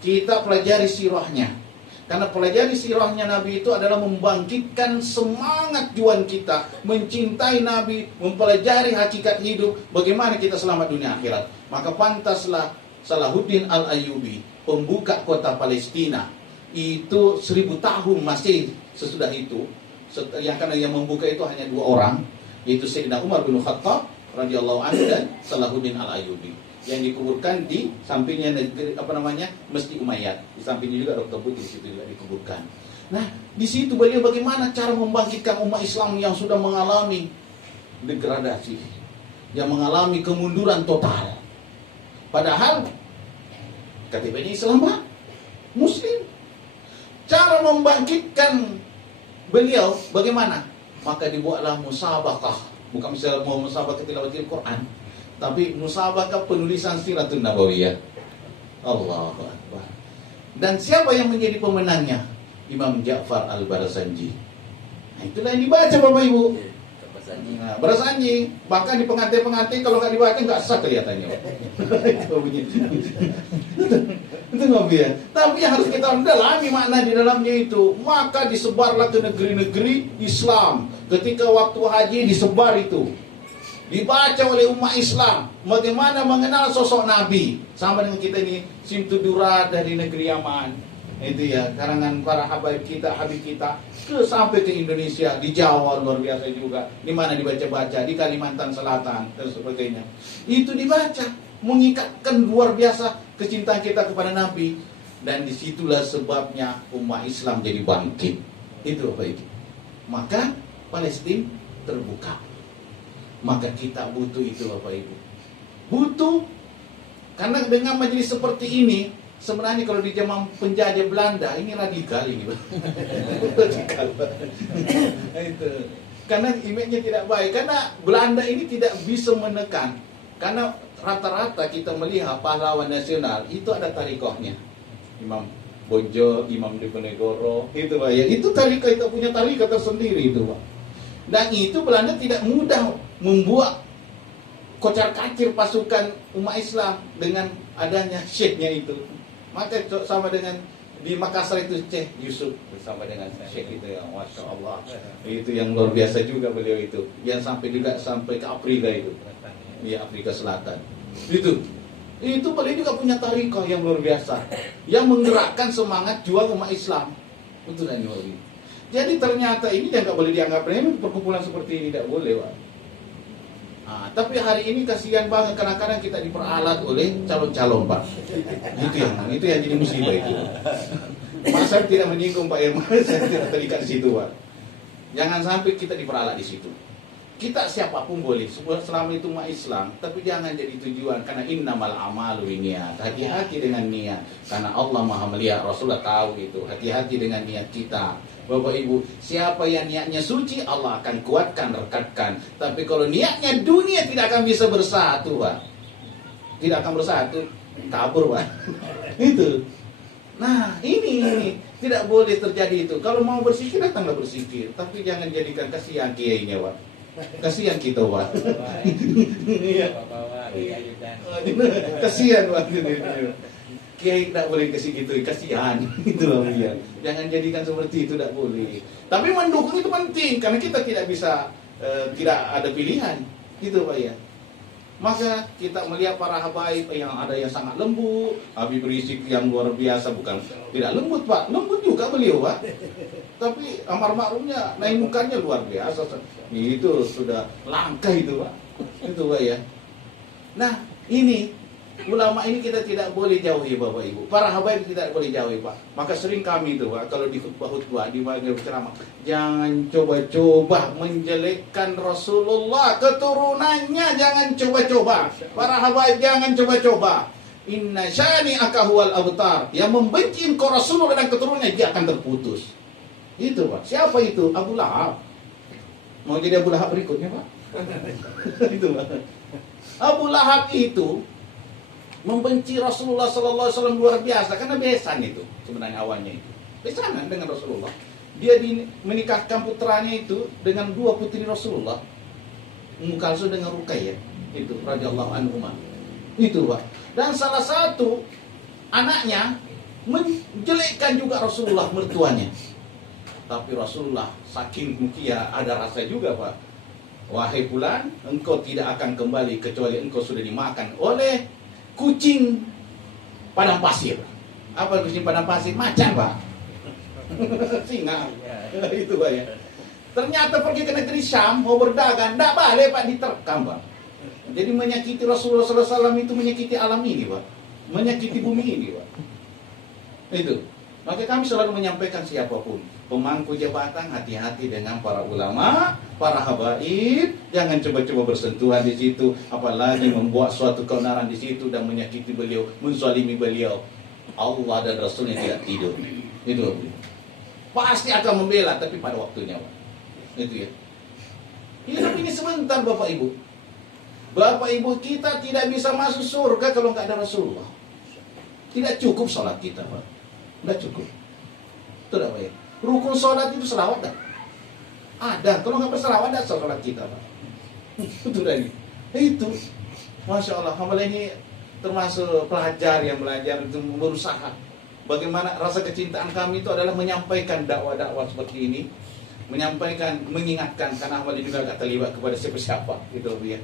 Kita pelajari sirahnya. Karena pelajari sirahnya Nabi itu adalah membangkitkan semangat juang kita. Mencintai Nabi, mempelajari hakikat hidup. Bagaimana kita selamat dunia akhirat. Maka pantaslah Salahuddin Al-Ayyubi, pembuka kota Palestina. Itu 1000 tahun masih sesudah itu. Yang karena yang membuka itu hanya 2 orang. Yaitu Sayyidina Umar bin Khattab radhiyallahu anhu dan Salahuddin Al-Ayyubi. Yang dikuburkan di sampingnya negeri Masjid Umayyad. Di sampingnya juga Dr. Putih di situ juga dikuburkan. Nah, di situ beliau bagaimana cara membangkitkan umat Islam yang sudah mengalami degradasi, yang mengalami kemunduran total. Padahal KTP-nya Islam Pak, Muslim. Cara membangkitkan beliau bagaimana? Maka dibuatlah musabaqah, bukan misalnya mau musabaqah tilawatil Quran, tapi musabaqah penulisan Siratun Nabawiyah. Allahu Akbar. Dan siapa yang menjadi pemenangnya? Imam Ja'far Al-Barzanji. Nah, itulah yang dibaca Bapak Ibu. Nah, beras anjing. Bahkan di pengantin-pengantin kalau nggak dibaca nggak sah kelihatannya. Itu bunyi. Itu Nabi ya. Tapi yang harus kita dalami makna di dalamnya itu. Maka disebarlah ke negeri-negeri Islam. Ketika waktu haji disebar itu. Dibaca oleh umat Islam. Bagaimana mengenal sosok Nabi. Sama dengan kita ini. Simtudurat dari negeri Yaman. Itu ya, karangan para habib kita sampai ke Indonesia, di Jawa luar biasa juga, di mana dibaca-baca, di Kalimantan Selatan dan sebagainya. Itu dibaca, mengikatkan luar biasa kecintaan kita kepada Nabi, dan disitulah sebabnya umat Islam jadi bangkit. Itu apa itu? Maka Palestina terbuka. Maka kita butuh itu Bapak Ibu. Butuh, karena dengan majelis seperti ini. Sebenarnya kalau di zaman penjajah Belanda ini radikal ini, radikal. Itu. Karena image-nya tidak baik. Karena Belanda ini tidak bisa menekan. Karena rata-rata kita melihat pahlawan nasional itu ada tarikohnya. Imam Bonjol, Imam Diponegoro, itu Pak ya. Itu tarikah, itu punya tarikah tersendiri itu Pak. Dan itu Belanda tidak mudah membuat kocar-kacir pasukan umat Islam dengan adanya syekhnya itu. Maka sama dengan di Makassar itu Syekh Yusuf bersama dengan Syekh itu yang Masya Allah, itu yang luar biasa juga beliau itu, yang sampai ke Afrika itu, di Afrika Selatan. Itu beliau juga punya tarikah yang luar biasa, yang menggerakkan semangat juang umat Islam. Betul kan ini? Jadi ternyata ini yang nggak boleh dianggap remeh, perkumpulan seperti ini tidak boleh Pak. Tapi hari ini kasihan banget kadang-kadang kita diperalat oleh calon-calon Pak. Itu yang jadi musibah itu. Masa tidak menyinggung Pak Irman, saya tidak terikat di situ Pak. Jangan sampai kita diperalat di situ. Kita siapapun boleh, selama itu umat Islam, tapi jangan jadi tujuan, karena innamal amalu niat. Hati-hati dengan niat, karena Allah Maha melihat, Rasulullah tahu itu. Hati-hati dengan niat kita. Bapak Ibu, siapa yang niatnya suci, Allah akan kuatkan, rekatkan. Tapi kalau niatnya dunia, tidak akan bisa bersatu Pak. Tidak akan bersatu, kabur Pak. Itu. Nah ini tidak boleh terjadi itu. Kalau mau bersikir, datanglah bersikir. Tapi jangan jadikan kasihan kiainya Pak. Kasihan kita Pak. Kasihan Pak. Kiai tidak boleh kasih gitu, kasihan. Itu ya. Jangan jadikan seperti itu, tidak boleh. Tapi mendukung itu penting, karena kita tidak bisa tidak ada pilihan. Gitu Pak ya. Maka kita melihat para habaib yang ada yang sangat lembut, Habib Rizik yang luar biasa, bukan tidak lembut Pak, lembut juga beliau Pak. Tapi amar ma'rufnya, naik mukanya luar biasa. Itu sudah langka itu Pak. Itu Pak ya. Nah ini ulama ini kita tidak boleh jauhi Bapak Ibu. Para habaib tidak boleh jauhi Pak. Maka sering kami itu Pak, kalau di khutbah-khutbah, di majelis ceramah, jangan coba-coba menjelekkan Rasulullah, keturunannya jangan coba-coba. Para habaib jangan coba-coba. Inna syani akahual abtar. Yang membenci engkau Rasulullah dan keturunannya, dia akan terputus. Itu Pak. Siapa itu? Abu Lahab. Mau jadi Abu Lahab berikutnya Pak? Itu Pak. Abu Lahab itu membenci Rasulullah Sallallahu Alaihi Wasallam luar biasa, karena besan itu sebenarnya awalnya itu besanan dengan Rasulullah. Dia menikahkan putranya itu dengan dua putri Rasulullah, Ummu Kalsum dengan Ruqayyah itu radhiyallahu anhuma. Itu Pak. Dan salah satu anaknya menjelekkan juga Rasulullah mertuanya. Tapi Rasulullah saking mukia ada rasa juga Pak. Wahai fulan, engkau tidak akan kembali kecuali engkau sudah dimakan oleh kucing padang pasir. Apa kucing padang pasir? Macan Pak. Singa. Itu Pak ya. Ternyata pergi ke negeri Syam, mau berdagang, tidak boleh Pak, diterkam Pak. Jadi menyakiti Rasulullah SAW itu menyakiti alam ini Pak. Menyakiti bumi ini Pak. Itu. Maka kami selalu menyampaikan siapapun pemangku jabatan, hati-hati dengan para ulama, para habaib, jangan coba-coba bersentuhan di situ, apalagi membuat suatu keonaran di situ dan menyakiti beliau, menzalimi beliau. Allah dan Rasulnya tidak tidur. Itu pasti akan membela, tapi pada waktunya Pak. Itu ya. Hidup ini sebentar Bapak Ibu. Bapak Ibu, kita tidak bisa masuk surga kalau nggak ada Rasulullah. Tidak cukup sholat kita Pak. Tidak cukup. Itu tidak baik. Rukun sholat itu selawat tak? Ada. Kalau nggak berselawat, ada sholat kita, Pak. Betul tadi. Itu, Masya Allah, hamba ini termasuk pelajar yang belajar itu berusaha. Bagaimana rasa kecintaan kami itu adalah menyampaikan dakwah-dakwah seperti ini, menyampaikan, mengingatkan, karena hamba juga gak terlibat kepada siapa-siapa, gitu ya.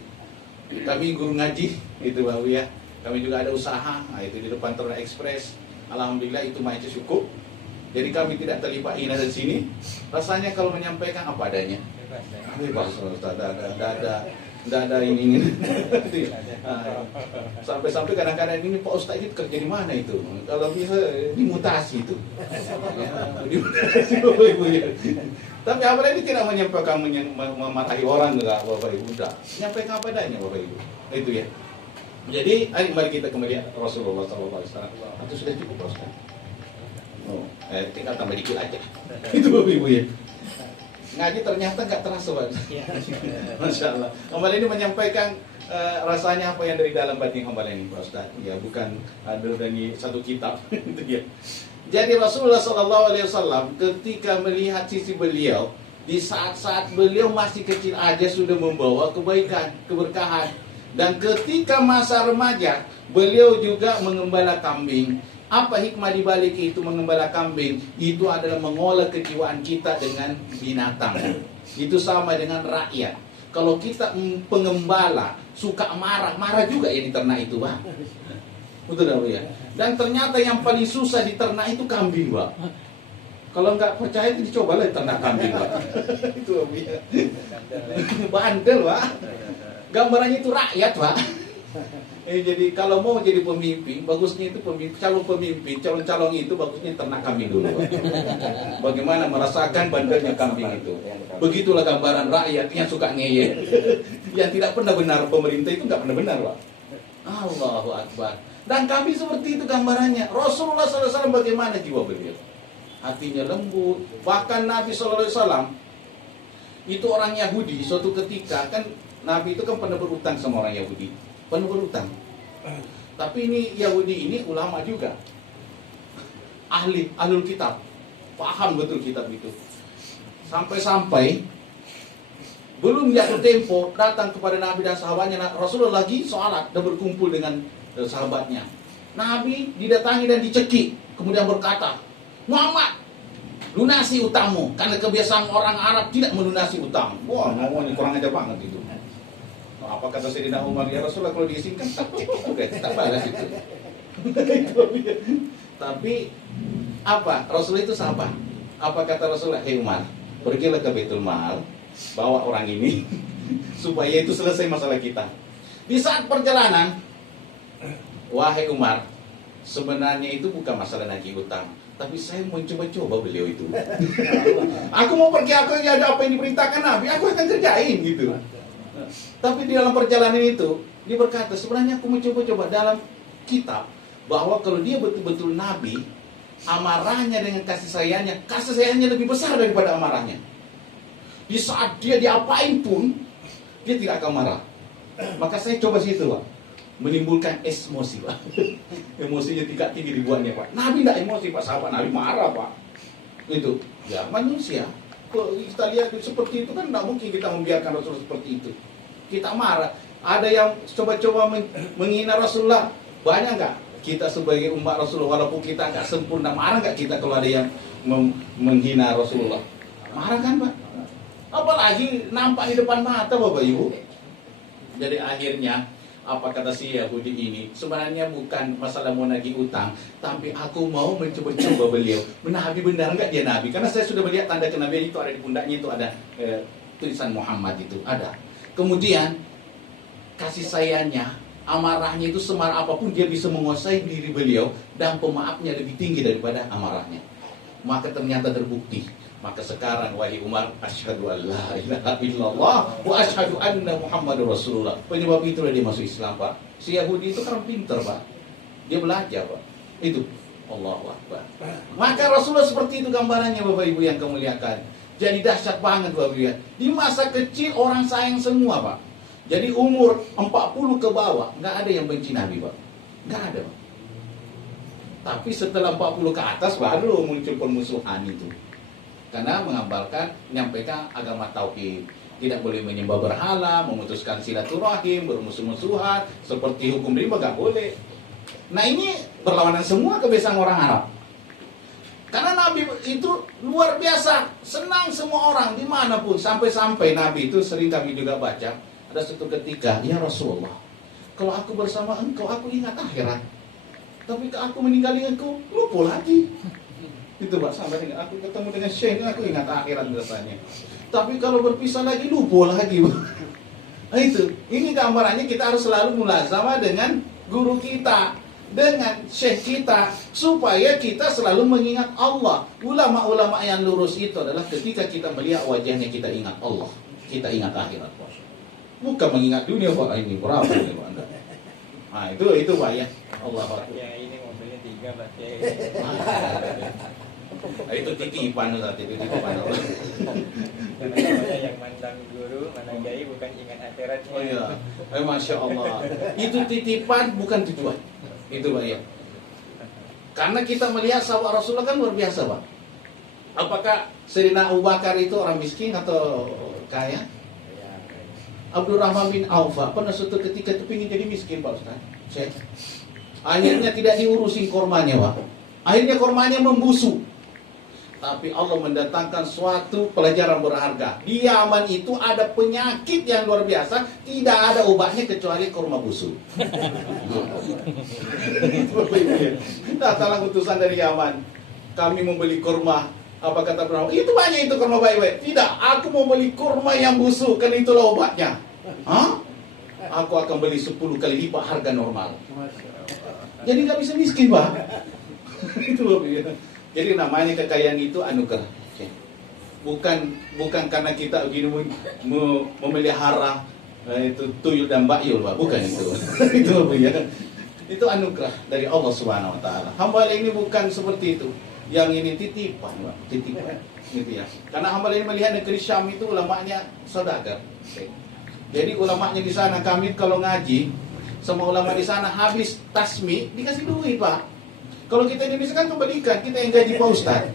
Kami guru ngaji, itu Bapak ya. Kami juga ada usaha, nah, itu di depan Terminal Express. Alhamdulillah itu masih cukup. Jadi kami tidak terlibat ina di sini. Rasanya kalau menyampaikan apa adanya. Bebas, tidak ada ini. Sampai-sampai kadang-kadang ini Pak Ustaz itu kerja di mana itu? Kalau bisa dimutasi itu. Tapi apa ini tidak menyampaikan memarahi orang enggak Bapak Ibu, udah. Menyampaikan apa adanya Bapak Ibu. Itu ya. Jadi, mari kita kembali Rasulullah SAW. Itu sudah cukup Pak Ustaz. Tinggal tambah dikit aja. Itu Bapak Ibu ya. Ngaji ternyata nggak terasa Pak. Masya Allah. Hamba ini menyampaikan rasanya apa yang dari dalam batin hamba ini Pak Ustaz. Ya bukan dari satu kitab. Itu ya. Jadi Rasulullah SAW ketika melihat sisi beliau di saat-saat beliau masih kecil aja sudah membawa kebaikan, keberkahan. Dan ketika masa remaja beliau juga mengembala kambing. Apa hikmah di balik itu mengembala kambing? Itu adalah mengolah kejiwaan kita dengan binatang. Itu sama dengan rakyat. Kalau kita pengembala suka marah juga ya di ternak itu, Pak. Betul tak, ya? Dan ternyata yang paling susah di ternak itu kambing, Pak. Kalau nggak percaya itu dicobalah ternak kambing, Pak. Itu ya. Bandel, Pak. Gambarannya itu rakyat, Pak. Jadi kalau mau jadi pemimpin, bagusnya itu calon-calon itu bagusnya ternak kambing dulu, Pak. Bagaimana merasakan bandelnya kambing itu. Begitulah gambaran rakyat yang suka ngeyel. Yang tidak pernah benar, pemerintah itu nggak pernah benar, Pak. Allahu Akbar. Dan kambing seperti itu gambarannya. Rasulullah SAW bagaimana jiwa beliau? Hatinya lembut. Bahkan Nabi SAW itu orang Yahudi. Suatu ketika kan Nabi itu kan pernah berutang sama orang Yahudi. Penuh berutang. Tapi ini Yahudi ini ulama juga. Ahlul kitab. Paham betul kitab itu. Sampai-sampai belum jatuh tempo datang kepada Nabi dan sahabatnya. Rasulullah lagi sholat dan berkumpul dengan sahabatnya. Nabi didatangi dan dicekik. Kemudian berkata, Muhammad, lunasi utangmu. Karena kebiasaan orang Arab tidak melunasi utang. Wah, ngomongnya kurang ajar banget itu. Apa kata Sayyidina Umar, ya Rasulullah kalau diizinkan tak balas itu. Tapi apa? Rasulullah itu siapa? Apa kata Rasulullah? Hei Umar, pergilah ke Baitul Mal, bawa orang ini supaya itu selesai masalah kita. Di saat perjalanan, wahai Umar, sebenarnya itu bukan masalah nagih utang, tapi saya mau coba-coba beliau itu. Aku mau pergi, aku ada apa yang diperintahkan Nabi, aku akan kerjain gitu. Tapi di dalam perjalanan itu dia berkata, sebenarnya aku mau coba-coba dalam kitab bahwa kalau dia betul-betul Nabi, amarahnya dengan kasih sayangnya lebih besar daripada amarahnya. Di saat dia diapain pun dia tidak akan marah. Maka saya coba situ, Pak, menimbulkan emosi, Pak. Emosinya tingkat tinggi dibuatnya, Pak. Nabi tidak emosi, Pak. Sahabat Nabi marah, Pak. Itu ya manusia. Kalau kita lihat seperti itu kan tidak mungkin kita membiarkan Rasulullah seperti itu. Kita marah. Ada yang coba-coba menghina Rasulullah. Banyak nggak kita sebagai umat Rasulullah, walaupun kita nggak sempurna, marah nggak kita kalau ada yang menghina Rasulullah? Marah kan, Pak? Apalagi nampak di depan mata, Bapak Ibu. Jadi akhirnya apa kata si Yahudi ini? Sebenarnya bukan masalah mau nagih utang, tapi aku mau mencoba-coba beliau. Nabi benar nggak dia Nabi? Karena saya sudah melihat tanda kenabian itu ada di pundaknya, itu ada tulisan Muhammad itu ada. Kemudian kasih sayangnya, amarahnya itu semarah apapun dia bisa menguasai diri beliau, dan pemaafnya lebih tinggi daripada amarahnya. Maka ternyata terbukti. Maka sekarang wahai Umar, asyhadu an la ilaha illallah wa asyhadu anna Muhammadur Rasulullah. Penyebab itulah dia masuk Islam, Pak. Si Yahudi itu kan pintar, Pak. Dia belajar, Pak. Itu Allahu Akbar. Maka Rasulullah seperti itu gambarannya, Bapak Ibu yang kami muliakan. Jadi dahsyat banget, Bapak Ibu. Di masa kecil orang sayang semua, Pak. Jadi umur 40 ke bawah nggak ada yang benci Nabi, Pak. Nggak ada, Pak. Tapi setelah 40 ke atas baru muncul permusuhan itu. Karena menyampaikan agama tauhid. Tidak boleh menyembah berhala, memutuskan silaturahim, bermusuh-musuhan, seperti hukum riba nggak boleh. Nah ini berlawanan semua kebiasaan orang Arab. Karena Nabi itu luar biasa, senang semua orang dimanapun. Sampai-sampai Nabi itu sering kami juga baca, ada suatu ketika, ya Rasulullah, kalau aku bersama engkau, aku ingat akhirat. Tapi kalau aku meninggali engkau, lupa lagi. Itu Pak, sampai dengan aku ketemu dengan Syekh, aku ingat akhirat rasanya. Tapi kalau berpisah lagi, lupa lagi. Nah itu, ini gambarannya kita harus selalu mulazamah dengan guru kita, dengan syekh kita, supaya kita selalu mengingat Allah. Ulama-ulama yang lurus itu adalah ketika kita melihat wajahnya, kita ingat Allah, kita ingat akhirat. Bukan mengingat dunia, Pak, ini berapa ini Pak Anda? Nah itu Pak ya, Allah Akbar. Ya ini mobilnya 3 berarti. Nah, itu titipan saat itu titipan Allah. Karena yang mandang guru, mandang kiai bukan ingat akhiratnya. Oh iya, Masya Allah. Itu titipan bukan tujuan. Itu Pak ya. Karena kita melihat sahabat Rasulullah kan luar biasa Pak. Apakah Sayyidina Abu Bakar itu orang miskin atau kaya? Abdurrahman bin Auf pernah suatu ketika kepingin jadi miskin Pak Ustaz. Akhirnya tidak diurusin kormanya Pak. Akhirnya kormanya membusuk. Tapi Allah mendatangkan suatu pelajaran berharga. Di Yaman itu ada penyakit yang luar biasa, tidak ada obatnya kecuali kurma busuk. Datanglah utusan dari Yaman. Kami membeli kurma. Apa kata Abraham? Itu banyak itu kurma baik-baik. Tidak, aku mau beli kurma yang busuk, kan itulah obatnya. Hah? Aku akan beli 10 kali lipat harga normal. Jadi nggak bisa miskin Pak. Itu loh. Jadi namanya kekayaan itu anugerah. Bukan karena kita begini memelihara itu tuyul dan bayul, Pak. Bukan itu. Itu ya. Itu anugerah dari Allah Subhanahu wa taala. Hamba ini bukan seperti itu. Yang ini titipan, Pak. Titipan. Gitu ya. Karena hamba ini melihat negeri Syam itu ulamanya saudagar. Jadi ulamanya di sana, kami kalau ngaji sama ulama di sana habis tasmi dikasih duit, Pak. Kalau kita Indonesia kan kebalikan, kita yang gaji Pak Ustaz.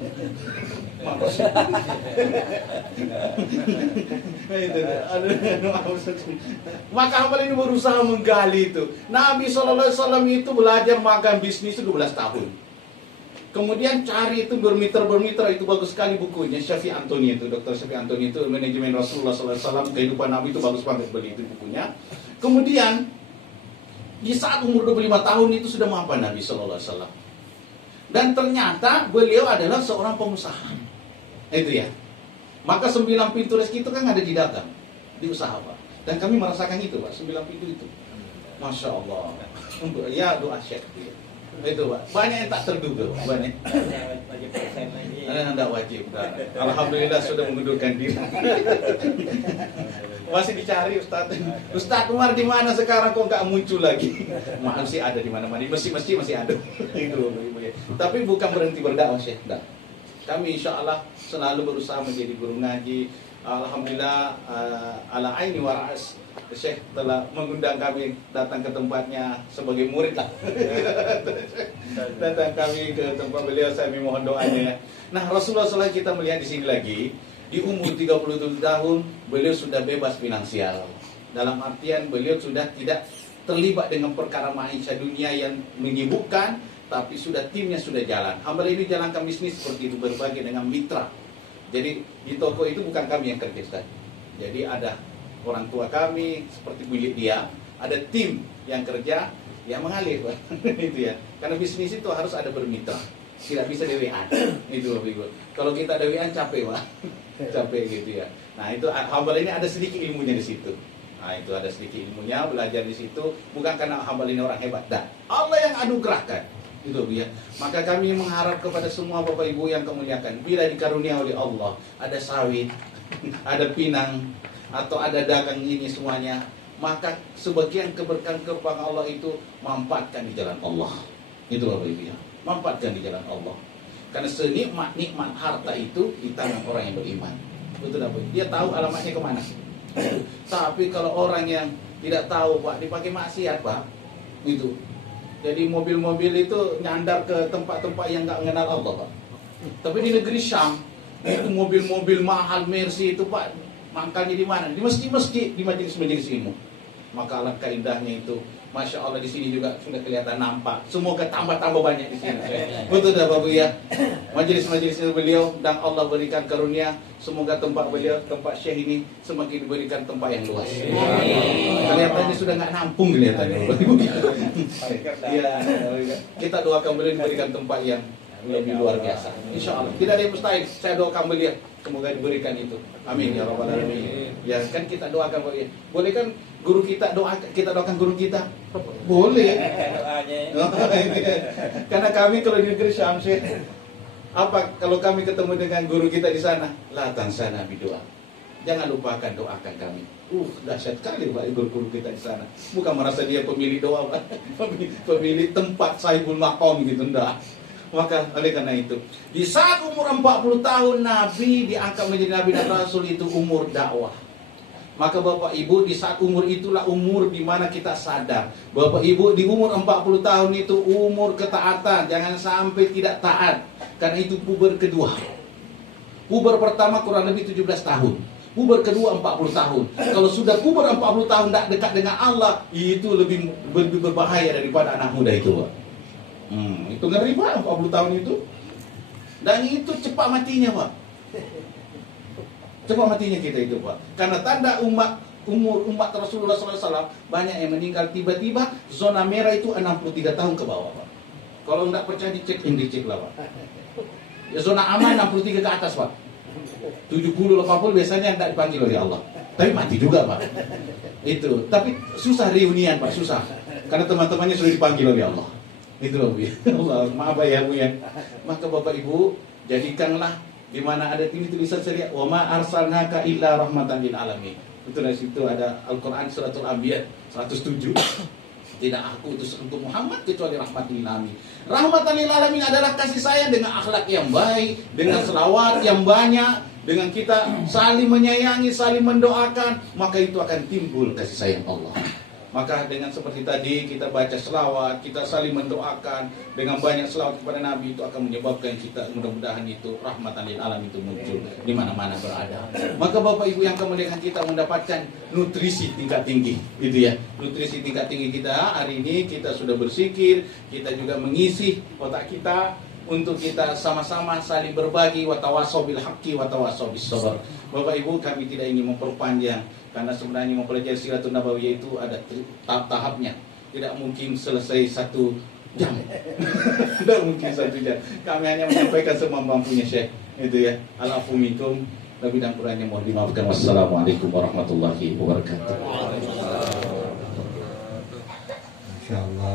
Maka hamba ini berusaha menggali itu. Nabi SAW itu belajar magang bisnis 12 tahun. Kemudian cari itu bermitra-bermitra, itu bagus sekali bukunya. Syafi'i Antoni itu, Dr. Syafi'i Antoni itu, Manajemen Rasulullah SAW, Kehidupan Nabi itu bagus banget, beli itu bukunya. Kemudian di saat umur 25 tahun itu sudah mapan Nabi SAW. Dan ternyata beliau adalah seorang pengusaha. Itu ya. Maka 9 pintu rezeki itu kan ada di dagang, di usaha Pak. Dan kami merasakan itu Pak, 9 pintu itu. Masya Allah. Ya doa syekh. Itu Pak. Banyak yang tak terduga Pak. Banyak. Wajib persen lagi. Tidak wajib. Alhamdulillah sudah mengundurkan diri. Masih dicari Ustaz. Ustaz Umar di mana sekarang kok nggak muncul lagi? Masih ada di mana-mana. Masih ada. Itu. Tapi bukan berhenti berdakwah Syekh. Enggak. Kami insya Allah selalu berusaha menjadi guru ngaji. Alhamdulillah ala aini wa ra'as. Syekh telah mengundang kami datang ke tempatnya sebagai murid lah. Datang kami ke tempat beliau, saya mohon doanya. Nah, Rasulullah SAW kita melihat di sini lagi, di umur 37 tahun beliau sudah bebas finansial. Dalam artian beliau sudah tidak terlibat dengan perkara maisha dunia yang menyibukkan, tapi sudah timnya sudah jalan. Hamba ini jalankan bisnis seperti itu, berbagi dengan mitra. Jadi di toko itu bukan kami yang kerja, Ustaz. Jadi ada orang tua kami seperti milik dia, ada tim yang kerja, yang mengalir itu ya. Karena bisnis itu harus ada bermitra, tidak bisa dewean. Itu lebih. Kalau kita dewean capek Pak, capek gitu ya. Nah itu hamba ini ada sedikit ilmunya di situ. Nah itu ada sedikit ilmunya, belajar di situ. Bukan karena hamba ini orang hebat, dah. Allah yang anugerahkan. Itu ya. Maka kami mengharap kepada semua Bapak Ibu yang kemuliakan, bila dikarunia oleh Allah ada sawit, ada pinang, atau ada dagang ini semuanya, maka sebagian keberkahan Allah itu manfaatkan di jalan Allah. Itu Bapak Ibu ya. Manfaatkan di jalan Allah. Karena senikmat-nikmat harta itu di tangan orang yang beriman. Betul apa? Dia tahu alamatnya kemana. Tapi kalau orang yang tidak tahu Pak, dipakai maksiat Pak. Itu. Jadi mobil-mobil itu nyandar ke tempat-tempat yang nggak mengenal Allah Pak. Tapi di negeri Syam Itu mobil-mobil mahal Mercy itu Pak, mangkalnya di mana? Di masjid-masjid, di majelis-majelis ilmu. Maka alangkah indahnya itu. Masya Allah, di sini juga sudah kelihatan nampak. Semoga tambah-tambah banyak di sini. Betul dah Bapak ya. Majelis-majelis beliau dan Allah berikan karunia. Semoga tempat beliau, tempat Syekh ini semakin diberikan tempat yang luas. Kelihatannya sudah nggak nampung kelihatannya. Ya, kita doakan beliau diberikan tempat yang lebih luar biasa. Insya Allah. Tidak ada yang mustahil. Saya doakan beliau. Semoga diberikan itu. Amin ya rabbal alamin. Ya kan kita doakan Bapak ya. Boleh kan guru kita doakan guru kita? Boleh. Karena kami kalau di negeri Syamsir, apa kalau kami ketemu dengan guru kita di sana, la tansana bidoa. Jangan lupakan doakan kami. Dahsyat kali Pak guru-guru kita di sana. Bukan merasa dia pemilik doa, Pak. Pemilik tempat sahibul maqam gitu, enggak. Maka oleh karena itu, di saat umur 40 tahun Nabi diangkat menjadi Nabi dan Rasul, itu umur dakwah. Maka Bapak Ibu, di saat umur itulah umur di mana kita sadar. Bapak Ibu, di umur 40 tahun itu umur ketaatan. Jangan sampai tidak taat. Karena itu puber kedua. Puber pertama kurang lebih 17 tahun. Puber kedua 40 tahun. Kalau sudah puber 40 tahun tidak dekat dengan Allah, itu lebih berbahaya daripada anak muda itu Pak. Itu ngeri Pak, 40 tahun itu. Dan itu cepat matinya Pak. Cepat matinya kita itu Pak. Karena tanda umur umat Rasulullah SAW banyak yang meninggal tiba-tiba. Zona merah itu 63 tahun ke bawah Pak. Kalau tidak percaya dicek lah Pak. Ya, zona aman 63 ke atas Pak. 70-80 biasanya tidak dipanggil oleh Allah. Tapi mati juga Pak. Itu. Tapi susah reunian Pak, susah. Karena teman-temannya sudah dipanggil oleh Allah. Itu loh Bu ya. Allah, maaf ya Bu ya. Maka Bapak Ibu, jadikanlah di mana ada ini tulisan syariat, wa ma arsalnaka illa rahmatan lil alamin. Itu dari situ ada Al-Qur'an suratul Anbiya 107. Tidak aku utus untuk Muhammad kecuali rahmatan lil alamin. Rahmatan lil alamin adalah kasih sayang dengan akhlak yang baik, dengan selawat yang banyak, dengan kita saling menyayangi, saling mendoakan, maka itu akan timbul kasih sayang Allah. Maka dengan seperti tadi kita baca selawat, kita saling mendoakan dengan banyak selawat kepada Nabi, itu akan menyebabkan kita mudah-mudahan itu rahmatan lil alamin itu muncul di mana-mana berada. Maka Bapak Ibu yang kemudian kita mendapatkan nutrisi tingkat tinggi, gitu ya. Nutrisi tingkat tinggi kita hari ini kita sudah bersikir, kita juga mengisi otak kita untuk kita sama-sama saling berbagi, wa tawasau bil haqqi wa tawasau bis sabr. Bapak Ibu, kami tidak ingin memperpanjang karena sebenarnya mempelajari Siratul Nabawiyah itu ada tahap-tahapnya. Tidak mungkin selesai 1 jam. Tidak mungkin 1 jam. Kami hanya menyampaikan semampunya Syekh. Itu ya. Al-afu minkum. Lebih dan kurangnya mohon dimaafkan. Wassalamualaikum warahmatullahi wabarakatuh. Insyaallah.